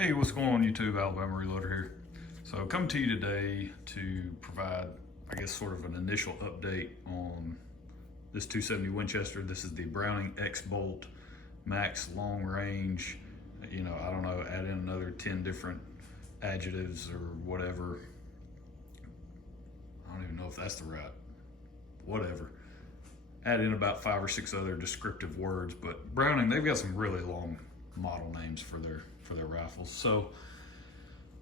Hey, what's going on YouTube? Alabama Reloader here. So come to you today to provide, I guess, sort of an initial update on this 270 Winchester. This is the Browning X-Bolt Max Long Range. I don't know, add in another 10 different adjectives or whatever. I don't even know if that's the right, whatever. Add in about 5 or 6 other descriptive words, but Browning, they've got some really long model names for their rifles. So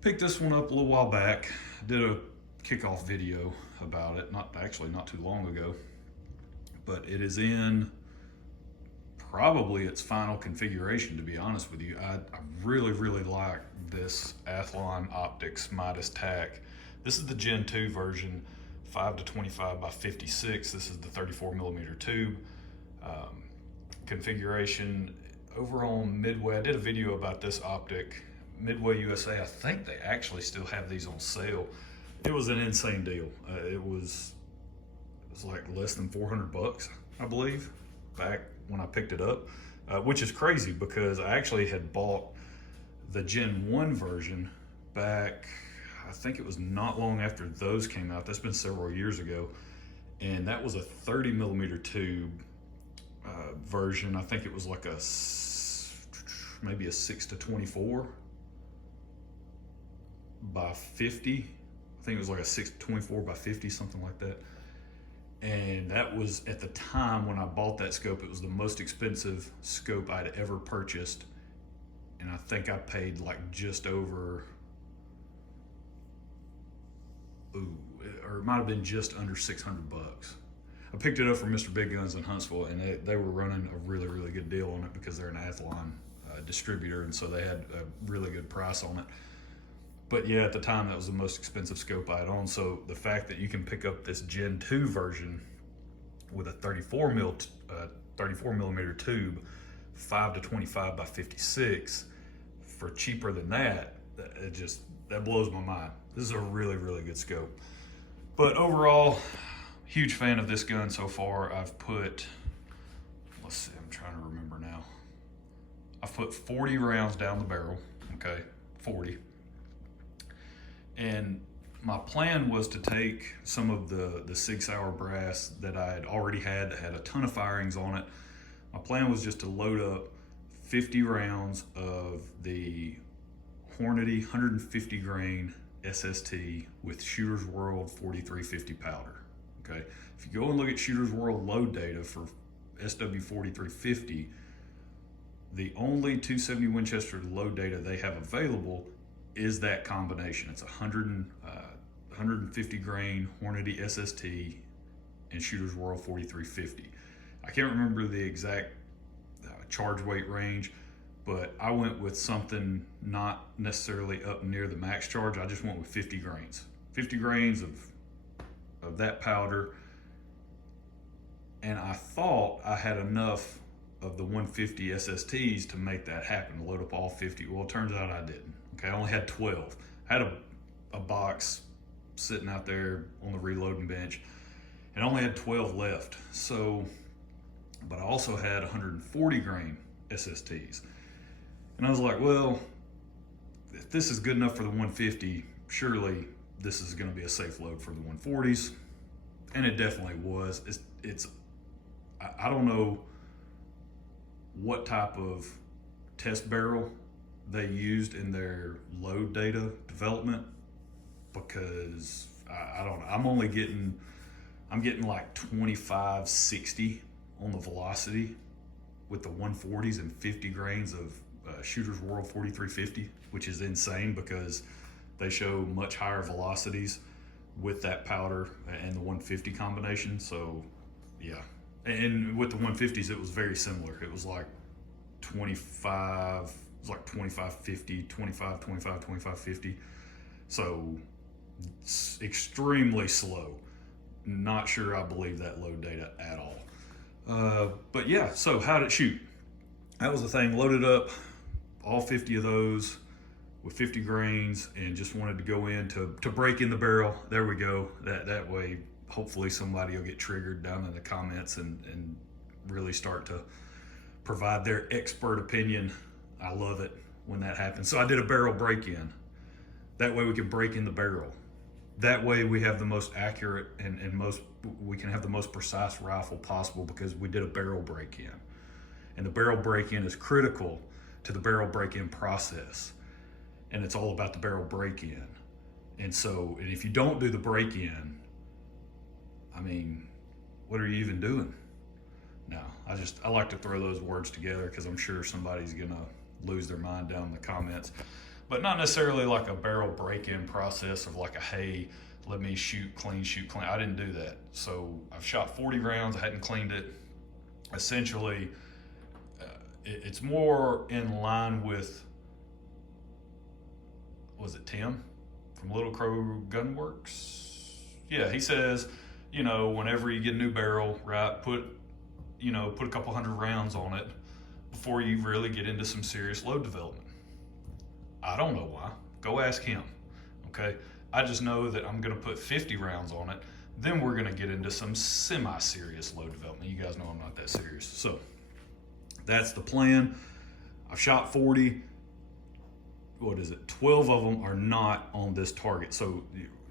picked this one up a little while back, did a kickoff video about it, not too long ago, but it is in probably its final configuration, to be honest with you. I really like this Athlon Optics Midas Tac. This is the Gen 2 version, 5 to 25 by 56. This is the 34mm tube. Configuration over on Midway. I did a video about this optic. Midway USA, I think they actually still have these on sale. It was an insane deal. It was like less than 400 bucks, I believe, back when I picked it up, which is crazy because I actually had bought the Gen 1 version back, I think it was not long after those came out. That's been several years ago. And that was a 30mm tube version. I think it was like maybe a 6 to 24 by 50. I think it was like a 6 to 24 by 50, something like that. And that was, at the time when I bought that scope, it was the most expensive scope I'd ever purchased. And I think I paid like just over, or it might have been just under 600 bucks. I picked it up from Mr. Big Guns in Huntsville, and they were running a really good deal on it because they're an Athlon distributor, and so they had a really good price on it. But yeah, at the time that was the most expensive scope I had owned. So the fact that you can pick up this Gen 2 version with a 34mm tube, 5 to 25 by 56, for cheaper than that, that blows my mind. This is a really good scope. But overall, huge fan of this gun so far. I've put, let's see, I'm trying to remember now. I've put 40 rounds down the barrel, okay, 40. And my plan was to take some of the Sig Sauer brass that I had already had that had a ton of firings on it. My plan was just to load up 50 rounds of the Hornady 150 grain SST with Shooter's World 4350 powder. Okay, if you go and look at Shooter's World load data for SW4350, the only 270 Winchester load data they have available is that combination. It's 150 grain Hornady SST and Shooter's World 4350. I can't remember the exact charge weight range, but I went with something not necessarily up near the max charge. I just went with 50 grains. 50 grains of that powder, and I thought I had enough of the 150 SSTs to make that happen, to load up all 50. Well, it turns out I didn't. Okay, I only had 12. I had a box sitting out there on the reloading bench, and I only had 12 left. So, but I also had 140 grain SSTs. And I was like, well, if this is good enough for the 150, surely this is gonna be a safe load for the 140s. And it definitely was. I don't know what type of test barrel they used in their load data development, because I don't know. I'm getting like 25-60 on the velocity with the 140s and 50 grains of Shooter's World 4350, which is insane because they show much higher velocities with that powder and the 150 combination. So yeah, and with the 150s it was very similar. It was like 25, it was like 25-50, 25, 25, 25-50. So it's extremely slow. Not sure I believe that load data at all. But yeah, so how did it shoot? That was the thing. Loaded up all 50 of those with 50 grains and just wanted to go in to break in the barrel. There we go. That way, hopefully somebody will get triggered down in the comments and really start to provide their expert opinion. I love it. when that happens. So I did a barrel break-in. That way we can break in the barrel. That way we have the most accurate and we can have the most precise rifle possible because we did a barrel break-in. And the barrel break-in is critical to the barrel break-in process. And it's all about the barrel break-in. And if you don't do the break-in, I mean, what are you even doing? No, I like to throw those words together because I'm sure somebody's gonna lose their mind down in the comments. But not necessarily like a barrel break-in process of like a, hey, let me shoot clean. I didn't do that. So I've shot 40 rounds, I hadn't cleaned it. Essentially, it's more in line with, was it Tim from Little Crow Gunworks? Yeah, he says, you know, whenever you get a new barrel, right, put a couple hundred rounds on it before you really get into some serious load development. I don't know why. Go ask him, okay? I just know that I'm gonna put 50 rounds on it, then we're gonna get into some semi-serious load development. You guys know I'm not that serious. So that's the plan. I've shot 40. What is it? 12 of them are not on this target. So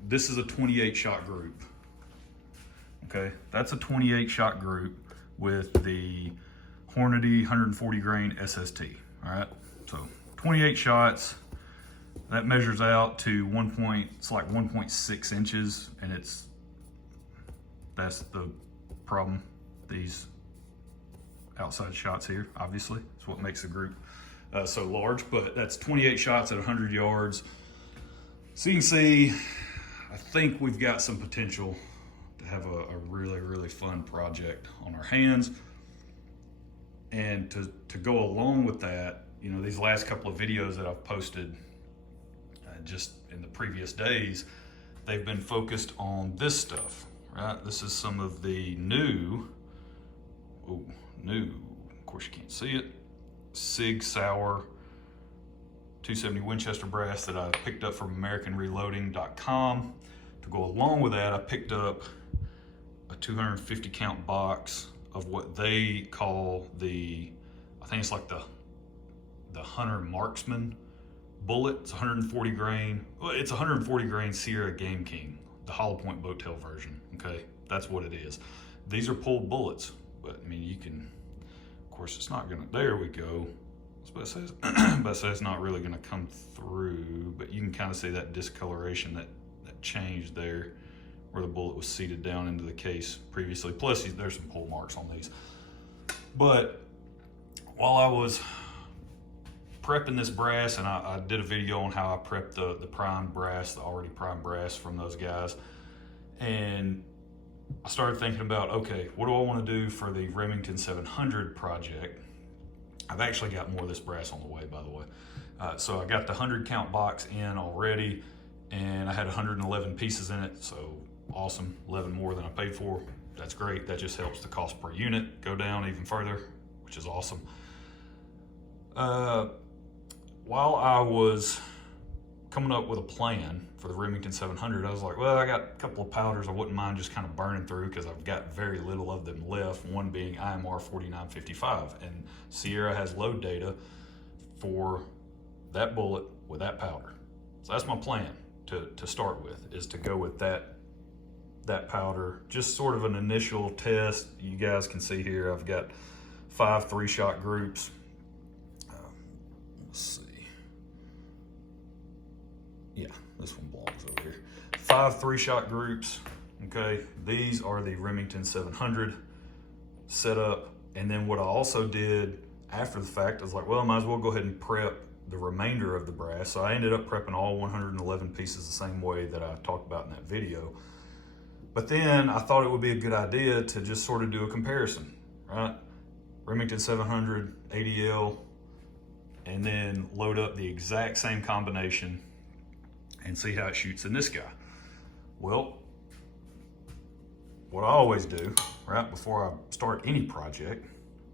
this is a 28 shot group. Okay, that's a 28 shot group with the Hornady 140 grain SST. All right, so 28 shots. That measures out to 1.6 inches, and that's the problem. These outside shots here, obviously, it's what makes the group so large. But that's 28 shots at 100 yards. So you can see, I think we've got some potential to have a really, really fun project on our hands. And to go along with that, you know, these last couple of videos that I've posted just in the previous days, they've been focused on this stuff, right? This is some of the new, of course you can't see it, Sig Sauer 270 Winchester brass that I picked up from AmericanReloading.com. To go along with that, I picked up a 250 count box of what they call I think it's like the Hunter Marksman bullet. It's 140 grain. Well, it's 140 grain Sierra Game King, the hollow point boat tail version. Okay, that's what it is. These are pulled bullets, but I mean, you can, of course, it's not gonna, there we go. But it says it's not really gonna come through, but you can kind of see that discoloration, that change there where the bullet was seated down into the case previously. Plus there's some pull marks on these. But while I was prepping this brass, and I did a video on how I prepped the primed brass, the already primed brass from those guys, and I started thinking about, okay, what do I want to do for the Remington 700 project? I've actually got more of this brass on the way, by the way. So I got the 100 count box in already, and I had 111 pieces in it, so awesome, 11 more than I paid for. That's great. That just helps the cost per unit go down even further, which is awesome. While I was coming up with a plan for the Remington 700, I was like, well, I got a couple of powders I wouldn't mind just kind of burning through because I've got very little of them left, one being IMR 4955, and Sierra has load data for that bullet with that powder. So that's my plan to start with, is to go with that powder, just sort of an initial test. You guys can see here I've got 5 3-shot groups. Let's see. Yeah, this one belongs over here. 5 3-shot groups. Okay, these are the Remington 700 setup. And then what I also did after the fact, I was like, well, I might as well go ahead and prep the remainder of the brass. So I ended up prepping all 111 pieces the same way that I talked about in that video. But then I thought it would be a good idea to just sort of do a comparison, right? Remington 700, ADL, and then load up the exact same combination and see how it shoots in this guy. Well, what I always do, right, before I start any project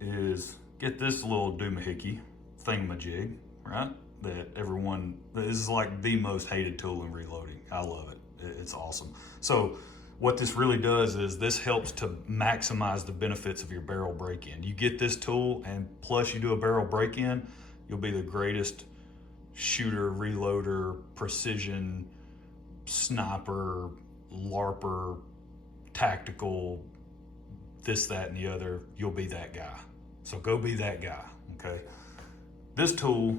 is get this little doohickey thingamajig, right, that everyone, this is like the most hated tool in reloading. I love it. It's awesome. So what this really does is this helps to maximize the benefits of your barrel break-in. You get this tool and plus you do a barrel break-in, you'll be the greatest shooter, reloader, precision, sniper, LARPer, tactical, this, that, and the other, you'll be that guy. So go be that guy, okay? This tool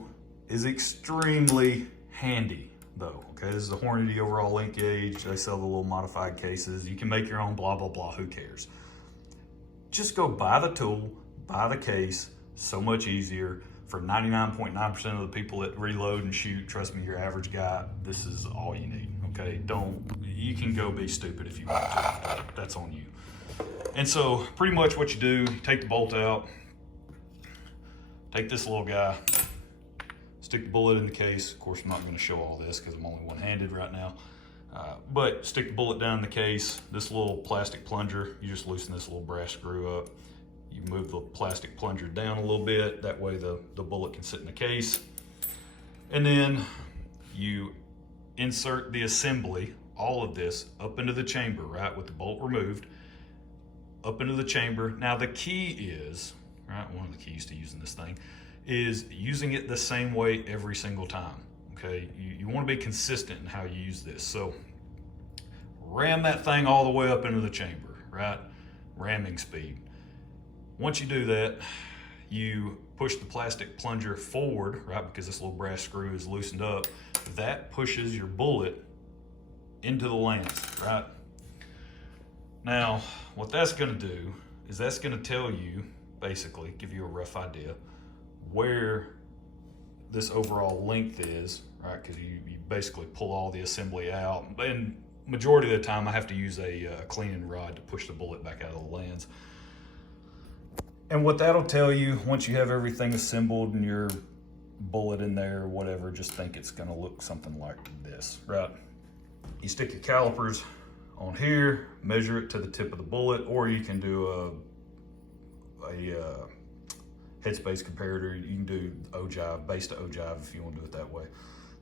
is extremely handy though, okay? This is a Hornady overall length gauge. They sell the little modified cases. You can make your own, blah, blah, blah, who cares? Just go buy the tool, buy the case, so much easier. For 99.9% of the people that reload and shoot, trust me, your average guy, this is all you need, okay? You can go be stupid if you want to, that's on you. And so pretty much what you do, you take the bolt out, take this little guy, stick the bullet in the case. Of course, I'm not going to show all this because I'm only one-handed right now. But stick the bullet down in the case. This little plastic plunger, you just loosen this little brass screw up. You move the plastic plunger down a little bit. That way the bullet can sit in the case. And then you insert the assembly, all of this, up into the chamber, right, with the bolt removed, up into the chamber. Now the key is, right, one of the keys to using this thing, is using it the same way every single time, okay? You want to be consistent in how you use this. So ram that thing all the way up into the chamber, right? Ramming speed. Once you do that, you push the plastic plunger forward, right? Because this little brass screw is loosened up. That pushes your bullet into the lance, right? Now, what that's gonna do is that's gonna tell you, basically, give you a rough idea where this overall length is, right? Because you basically pull all the assembly out. And majority of the time I have to use a cleaning rod to push the bullet back out of the lens. And what that'll tell you, once you have everything assembled and your bullet in there or whatever, just think it's gonna look something like this, right? You stick your calipers on here, measure it to the tip of the bullet, or you can do a headspace comparator. You can do ogive, base to ogive if you want to do it that way.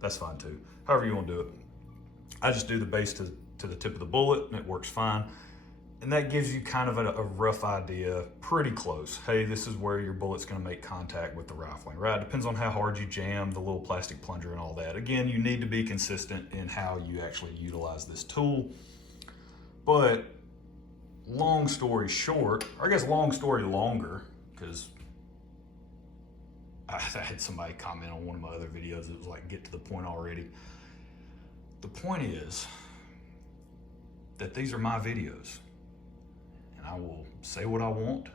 That's fine too. However you want to do it. I just do the base to the tip of the bullet and it works fine. And that gives you kind of a rough idea, pretty close. Hey, this is where your bullet's gonna make contact with the rifling, right? Depends on how hard you jam the little plastic plunger and all that. Again, you need to be consistent in how you actually utilize this tool. But long story short, or I guess long story longer, because I had somebody comment on one of my other videos. It was like, get to the point already. The point is that these are my videos and I will say what I want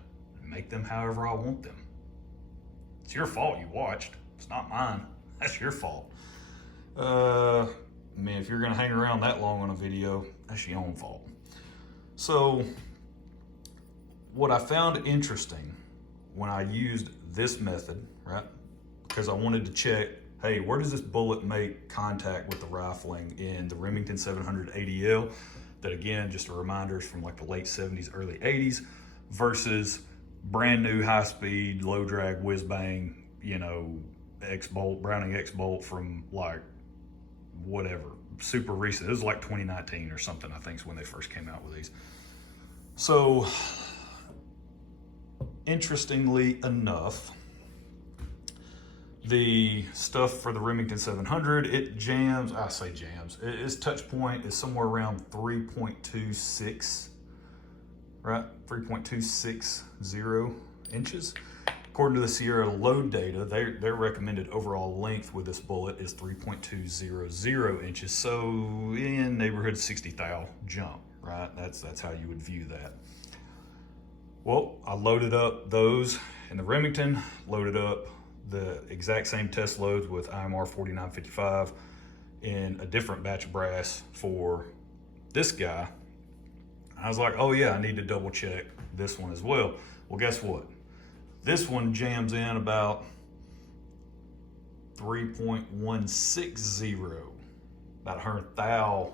and make them however I want them. It's your fault you watched. It's not mine. That's your fault. I mean, if you're gonna hang around that long on a video, that's your own fault. So what I found interesting when I used this method, right? Because I wanted to check, hey, where does this bullet make contact with the rifling in the Remington 700 ADL? That again, just a reminder, is from like the late 70s, early 80s, versus brand new high speed, low drag, whiz bang, you know, X-Bolt, Browning X-Bolt from like whatever, super recent. It was like 2019 or something, I think, is when they first came out with these. So, interestingly enough, the stuff for the Remington 700, it jams, I say jams, its touch point is somewhere around 3.26, right? 3.260 inches. According to the Sierra load data, their recommended overall length with this bullet is 3.200 inches. So in neighborhood 60 thou jump, right? That's how you would view that. Well, I loaded up those in the Remington, loaded up the exact same test loads with IMR 4955 in a different batch of brass for this guy. I was like, oh yeah, I need to double check this one as well. Well, guess what? This one jams in about 3.160, about 100 thou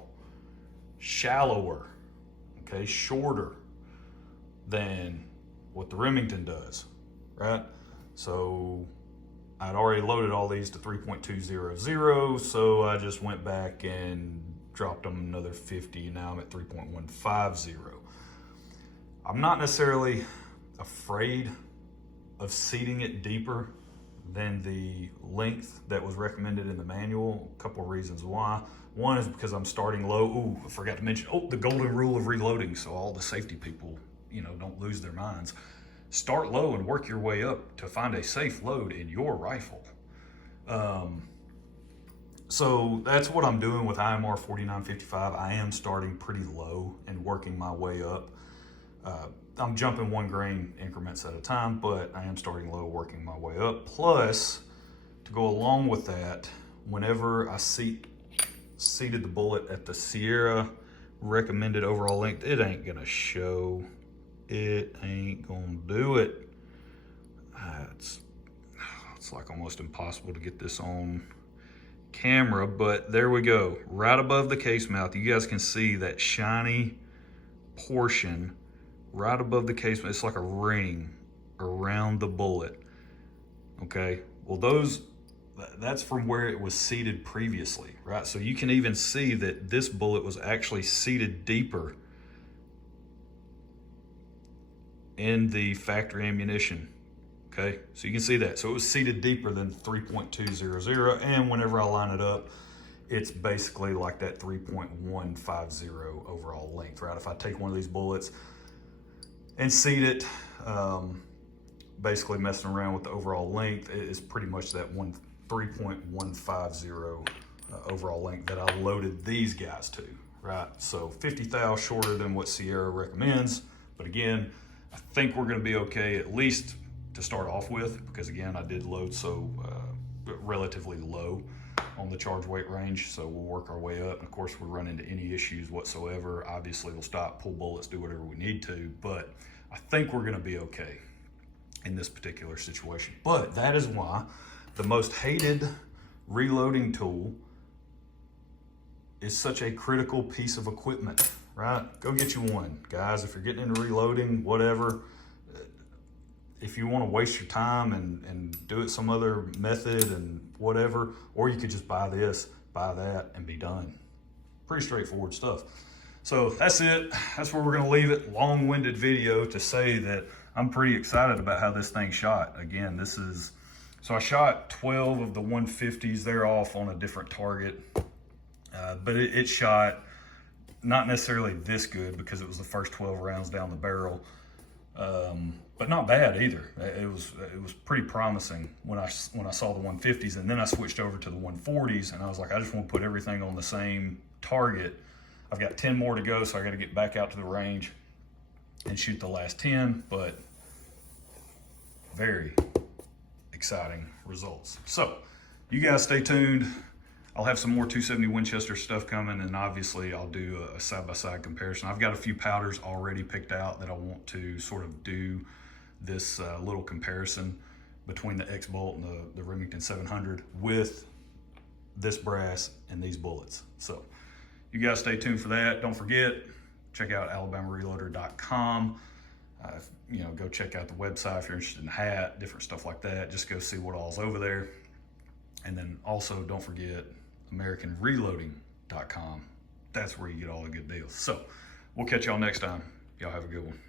shallower, okay, shorter than what the Remington does, right? So I'd already loaded all these to 3.200, so I just went back and dropped them another 50, and now I'm at 3.150. I'm not necessarily afraid of seating it deeper than the length that was recommended in the manual. A couple of reasons why. One is because I'm starting low. Ooh, I forgot to mention, the golden rule of reloading, so all the safety people, don't lose their minds. Start low and work your way up to find a safe load in your rifle. So that's what I'm doing with IMR 4955. I am starting pretty low and working my way up. I'm jumping 1 grain increments at a time, but I am starting low, working my way up. Plus, to go along with that, whenever I seated the bullet at the Sierra recommended overall length, it ain't gonna show. It ain't gonna do it. It's like almost impossible to get this on camera, but there we go. Right above the case mouth, you guys can see that shiny portion right above the case mouth. It's like a ring around the bullet. Okay, well that's from where it was seated previously, right? So you can even see that this bullet was actually seated deeper in the factory ammunition. Okay, so you can see that. So it was seated deeper than 3.200, and whenever I line it up, it's basically like that 3.150 overall length, right? If I take one of these bullets and seat it, basically messing around with the overall length, it is pretty much that 3.150 overall length that I loaded these guys to, right? So 50 thou shorter than what Sierra recommends, but again, I think we're gonna be okay, at least to start off with, because again, I did load so relatively low on the charge weight range, so we'll work our way up. And of course, if we run into any issues whatsoever, obviously we'll stop, pull bullets, do whatever we need to, but I think we're gonna be okay in this particular situation. But that is why the most hated reloading tool is such a critical piece of equipment, right? Go get you one, guys. If you're getting into reloading, whatever, if you want to waste your time and do it some other method and whatever, or you could just buy this, buy that, and be done. Pretty straightforward stuff. So that's it. That's where we're going to leave it. Long-winded video to say that I'm pretty excited about how this thing shot. Again, so I shot 12 of the 150s. They're off on a different target, but it shot not necessarily this good because it was the first 12 rounds down the barrel. But not bad either. It was pretty promising when I saw the 150s, and then I switched over to the 140s, and I was like, I just want to put everything on the same target. I've got 10 more to go, so I got to get back out to the range and shoot the last 10, but very exciting results. So you guys stay tuned. I'll have some more 270 Winchester stuff coming, and obviously I'll do a side-by-side comparison. I've got a few powders already picked out that I want to sort of do this little comparison between the X-Bolt and the Remington 700 with this brass and these bullets. So you guys stay tuned for that. Don't forget, check out alabamareloader.com. Go check out the website if you're interested in hat, different stuff like that. Just go see what all's over there. And then also don't forget AmericanReloading.com. That's where you get all the good deals. So we'll catch y'all next time. Y'all have a good one.